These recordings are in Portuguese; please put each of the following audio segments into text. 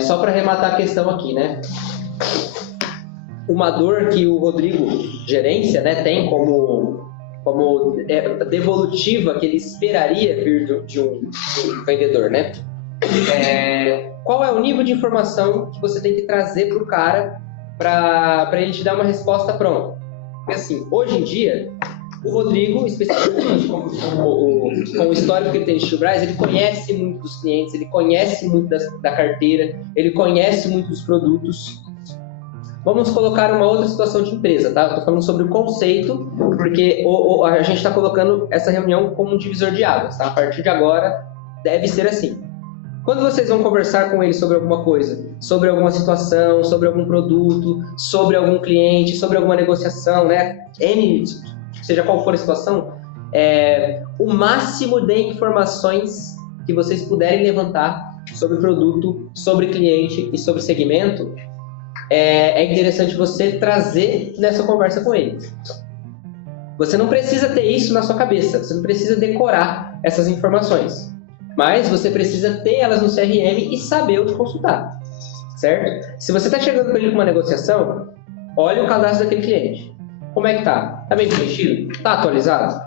Só para arrematar a questão aqui, né? Uma dor que o Rodrigo, gerência, né, tem como devolutiva que ele esperaria vir de um vendedor, né? Qual é o nível de informação que você tem que trazer para o cara para ele te dar uma resposta pronta? Porque assim, hoje em dia, o Rodrigo, especificamente com o histórico que ele tem de Stillbras, ele conhece muito dos clientes, ele conhece muito da carteira, ele conhece muito dos produtos. Vamos colocar uma outra situação de empresa, tá? Eu tô falando sobre o conceito, porque a gente está colocando essa reunião como um divisor de águas, tá? A partir de agora, deve ser assim. Quando vocês vão conversar com ele sobre alguma coisa, sobre alguma situação, sobre algum produto, sobre algum cliente, sobre alguma negociação, né? Seja qual for a situação, o máximo de informações que vocês puderem levantar sobre produto, sobre cliente e sobre segmento, é interessante você trazer nessa conversa com ele. Você não precisa ter isso na sua cabeça, você não precisa decorar essas informações, mas você precisa ter elas no CRM e saber onde consultar, certo? Se você está chegando para ele com uma negociação, olha o cadastro daquele cliente. Como é que tá? Tá bem preenchido? Tá atualizado?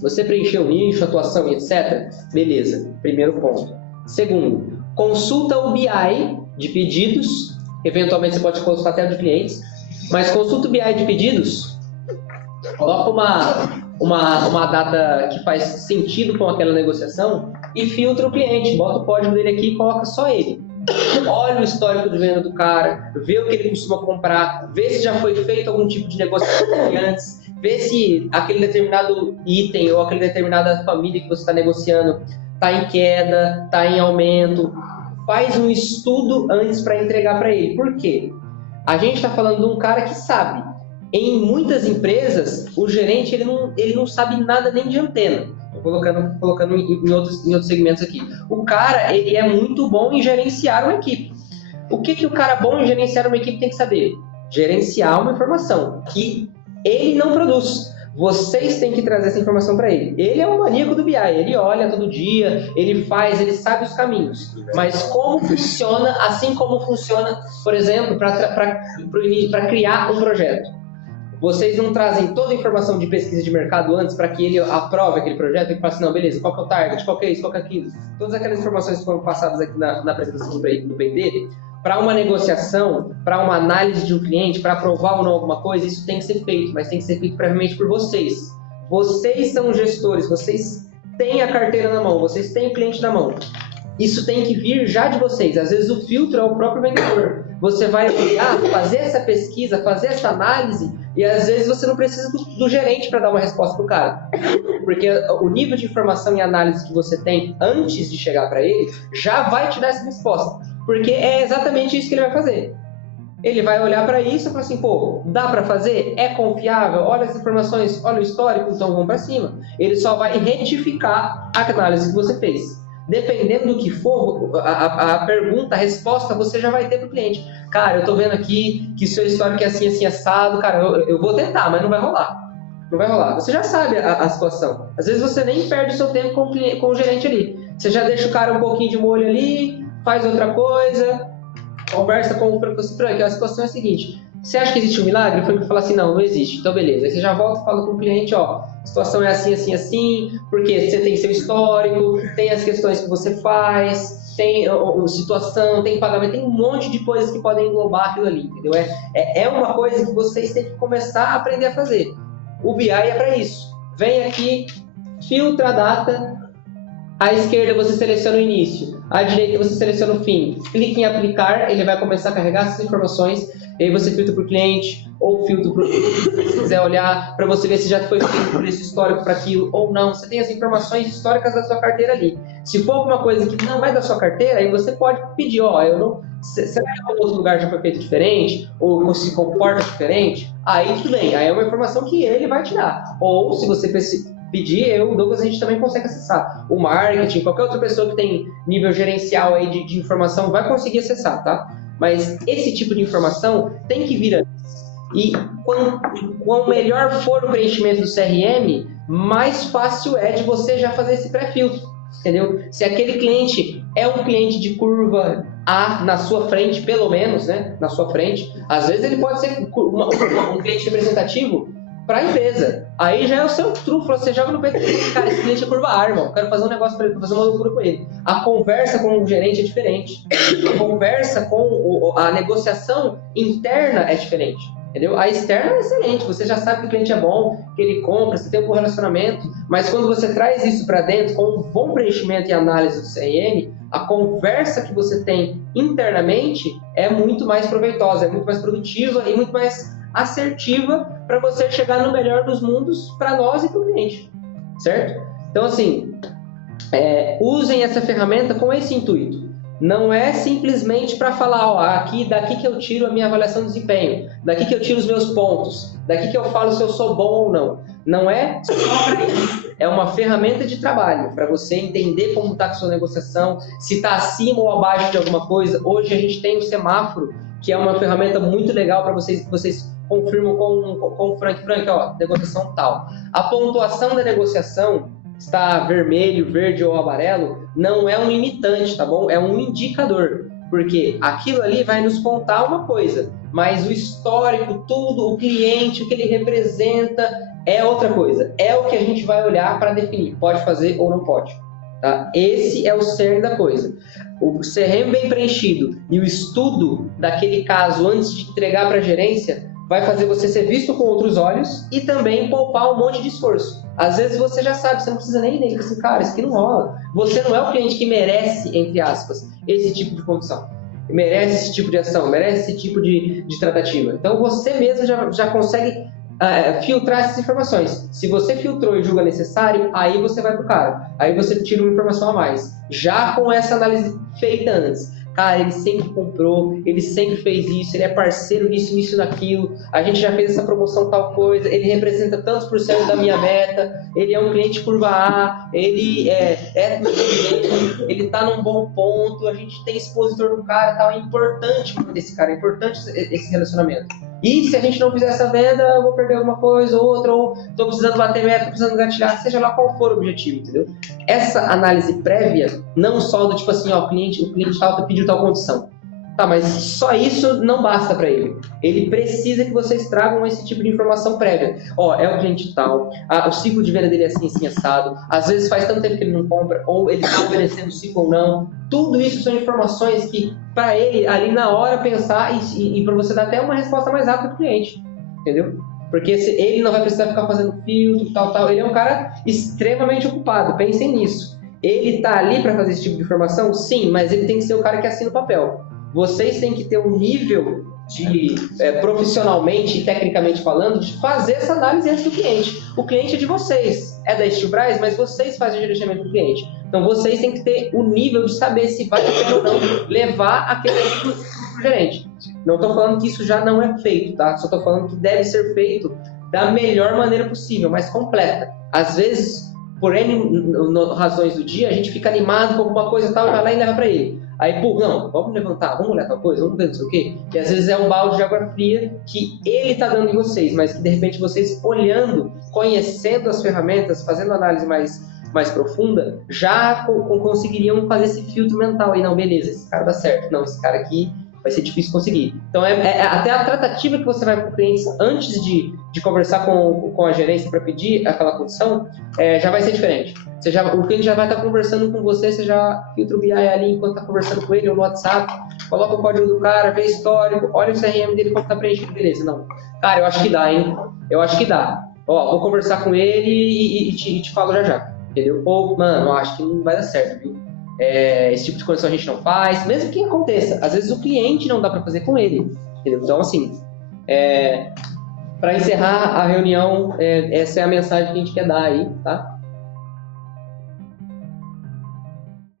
Você preencheu o nicho, atuação e etc? Beleza, primeiro ponto. Segundo, consulta o BI de pedidos. Eventualmente você pode consultar até o de clientes, mas consulta o BI de pedidos, coloca uma data que faz sentido com aquela negociação e filtra o cliente, bota o código dele aqui e coloca só ele. Olha o histórico de venda do cara, vê o que ele costuma comprar, vê se já foi feito algum tipo de negociação antes, vê se aquele determinado item ou aquela determinada família que você está negociando está em queda, está em aumento. Faz um estudo antes para entregar para ele. Por quê? A gente está falando de um cara que sabe. Em muitas empresas, o gerente ele não sabe nada nem de antena. Estou colocando em outros segmentos aqui. O cara ele é muito bom em gerenciar uma equipe. O que o cara bom em gerenciar uma equipe tem que saber? Gerenciar uma informação que ele não produz. Vocês têm que trazer essa informação para ele. Ele é um maníaco do BI, ele olha todo dia, ele faz, ele sabe os caminhos. Mas como funciona, assim como funciona, por exemplo, para criar um projeto. Vocês não trazem toda a informação de pesquisa de mercado antes para que ele aprove aquele projeto e fale assim, não, beleza, qual que é o target, qual que é isso, qual que é aquilo. Todas aquelas informações que foram passadas aqui na apresentação do PT, para uma negociação, para uma análise de um cliente, para aprovar ou não alguma coisa, isso tem que ser feito, mas tem que ser feito previamente por vocês. Vocês são gestores, vocês têm a carteira na mão, vocês têm o cliente na mão. Isso tem que vir já de vocês. Às vezes o filtro é o próprio vendedor. Você vai fazer essa pesquisa, fazer essa análise, e às vezes você não precisa do gerente para dar uma resposta para o cara. Porque o nível de informação e análise que você tem antes de chegar para ele, já vai te dar essa resposta. Porque é exatamente isso que ele vai fazer. Ele vai olhar para isso e falar assim, pô, dá para fazer? É confiável? Olha as informações, olha o histórico, então vamos para cima. Ele só vai retificar a análise que você fez. Dependendo do que for, a pergunta, a resposta, você já vai ter para o cliente. Cara, eu tô vendo aqui que o seu histórico é assim, assim, assado. Cara, eu vou tentar, mas não vai rolar. Não vai rolar. Você já sabe a situação. Às vezes você nem perde o seu tempo com o gerente ali. Você já deixa o cara um pouquinho de molho ali, faz outra coisa, conversa com o professor. A situação é a seguinte: você acha que existe um milagre? Foi que fala assim, não existe. Então beleza. Aí você já volta e fala com o cliente, ó, a situação é assim, assim, assim, porque você tem seu histórico, tem as questões que você faz, tem situação, tem pagamento, tem um monte de coisas que podem englobar aquilo ali, entendeu? É uma coisa que vocês têm que começar a aprender a fazer. O BI é para isso. Vem aqui, filtra a data, à esquerda você seleciona o início, à direita você seleciona o fim, clica em aplicar, ele vai começar a carregar essas informações, e aí você filtra para o cliente, ou filtra para o se você quiser olhar, para você ver se já foi feito por esse histórico para aquilo, ou não. Você tem as informações históricas da sua carteira ali. Se for alguma coisa que não é da sua carteira, aí você pode pedir, ó, será que em outro lugar já foi feito diferente? Ou se comporta diferente? Aí tudo bem, aí é uma informação que ele vai te dar. Ou se você pedir, o Douglas, a gente também consegue acessar. O marketing, qualquer outra pessoa que tem nível gerencial aí de informação vai conseguir acessar, tá? Mas esse tipo de informação tem que vir antes. E quanto melhor for o preenchimento do CRM, mais fácil é de você já fazer esse pré-filtro, entendeu? Se aquele cliente é um cliente de curva na sua frente, pelo menos, né? Na sua frente. Às vezes ele pode ser um cliente representativo para a empresa. Aí já é o seu trunfo, você joga no peito, cara, esse cliente é curva A, irmão. Quero fazer um negócio para ele, fazer uma loucura com ele. A conversa com o gerente é diferente. A conversa com a negociação interna é diferente. Entendeu? A externa é excelente, você já sabe que o cliente é bom, que ele compra, você tem um bom relacionamento, mas quando você traz isso para dentro com um bom preenchimento e análise do CRM, a conversa que você tem internamente é muito mais proveitosa, é muito mais produtiva e muito mais assertiva para você chegar no melhor dos mundos para nós e para o cliente, certo? Então, assim, usem essa ferramenta com esse intuito. Não é simplesmente para falar, daqui que eu tiro a minha avaliação de desempenho, daqui que eu tiro os meus pontos, daqui que eu falo se eu sou bom ou não. Não é só para isso. É uma ferramenta de trabalho para você entender como está a sua negociação, se está acima ou abaixo de alguma coisa. Hoje a gente tem o semáforo, que é uma ferramenta muito legal para vocês confirmam com o Frank, negociação tal. A pontuação da negociação está vermelho, verde ou amarelo, não é um limitante, tá bom? É um indicador, porque aquilo ali vai nos contar uma coisa, mas o histórico, tudo, o cliente, o que ele representa, é outra coisa. É o que a gente vai olhar para definir, pode fazer ou não pode. Tá? Esse é o cerne da coisa. O CRM bem preenchido e o estudo daquele caso antes de entregar para a gerência vai fazer você ser visto com outros olhos e também poupar um monte de esforço. Às vezes você já sabe, você não precisa nem ler, assim, cara, isso aqui não rola. Você não é o cliente que merece, entre aspas, esse tipo de condição. Merece esse tipo de ação, merece esse tipo de tratativa. Então você mesmo já consegue filtrar essas informações. Se você filtrou e julga necessário, aí você vai pro cara. Aí você tira uma informação a mais. Já com essa análise feita antes. Cara, ele sempre comprou, ele sempre fez isso, ele é parceiro disso, isso, daquilo, a gente já fez essa promoção tal coisa, ele representa tantos por cento da minha meta, ele é um cliente curva A, ele ele tá num bom ponto, a gente tem expositor no cara, tal, é importante esse cara, é importante esse relacionamento. E se a gente não fizer essa venda, eu vou perder alguma coisa, outra, ou tô precisando bater meta, tô precisando gatilhar, seja lá qual for o objetivo, entendeu? Essa análise prévia, não só do tipo assim, o cliente tal pediu tal condição. Tá, mas só isso não basta para ele. Ele precisa que vocês tragam esse tipo de informação prévia. É o cliente tal, o ciclo de venda dele é assim, assado. Às vezes faz tanto tempo que ele não compra, ou ele está oferecendo o ciclo ou não. Tudo isso são informações que, para ele, ali na hora, pensar e para você dar até uma resposta mais rápida para o cliente. Entendeu? Porque ele não vai precisar ficar fazendo filtro, tal. Ele é um cara extremamente ocupado, pensem nisso. Ele está ali para fazer esse tipo de informação? Sim, mas ele tem que ser o cara que assina o papel. Vocês têm que ter um nível de, profissionalmente e tecnicamente falando, de fazer essa análise antes do cliente. O cliente é de vocês, é da Steelbras, mas vocês fazem o gerenciamento do cliente. Então vocês têm que ter o nível de saber se vale a pena ou não levar aquele para o gerente. Não estou falando que isso já não é feito, tá? Só estou falando que deve ser feito da melhor maneira possível, mais completa. Às vezes, por N razões do dia, a gente fica animado com alguma coisa e tal, e vai lá e leva para ele. Aí, vamos levantar, vamos olhar tal coisa, vamos ver não sei o quê. E às vezes é um balde de água fria que ele está dando em vocês, mas que de repente vocês olhando, conhecendo as ferramentas, fazendo análise mais profunda, já conseguiriam fazer esse filtro mental. E não, beleza, esse cara dá certo. Não, esse cara aqui vai ser difícil conseguir. Então, até a tratativa que você vai para o cliente antes de conversar com a gerência para pedir aquela condição, já vai ser diferente. O cliente já vai estar conversando com você, você já filtra o BI ali enquanto está conversando com ele, ou no WhatsApp, coloca o código do cara, vê histórico, olha o CRM dele, como está preenchido, beleza. Não, cara, eu acho que dá, hein? Eu acho que dá. Vou conversar com ele e te falo já. Entendeu? Ou, mano, eu acho que não vai dar certo, viu? Esse tipo de condição a gente não faz, mesmo que aconteça. Às vezes o cliente não dá para fazer com ele, entendeu? Então, assim, para encerrar a reunião, essa é a mensagem que a gente quer dar aí, tá?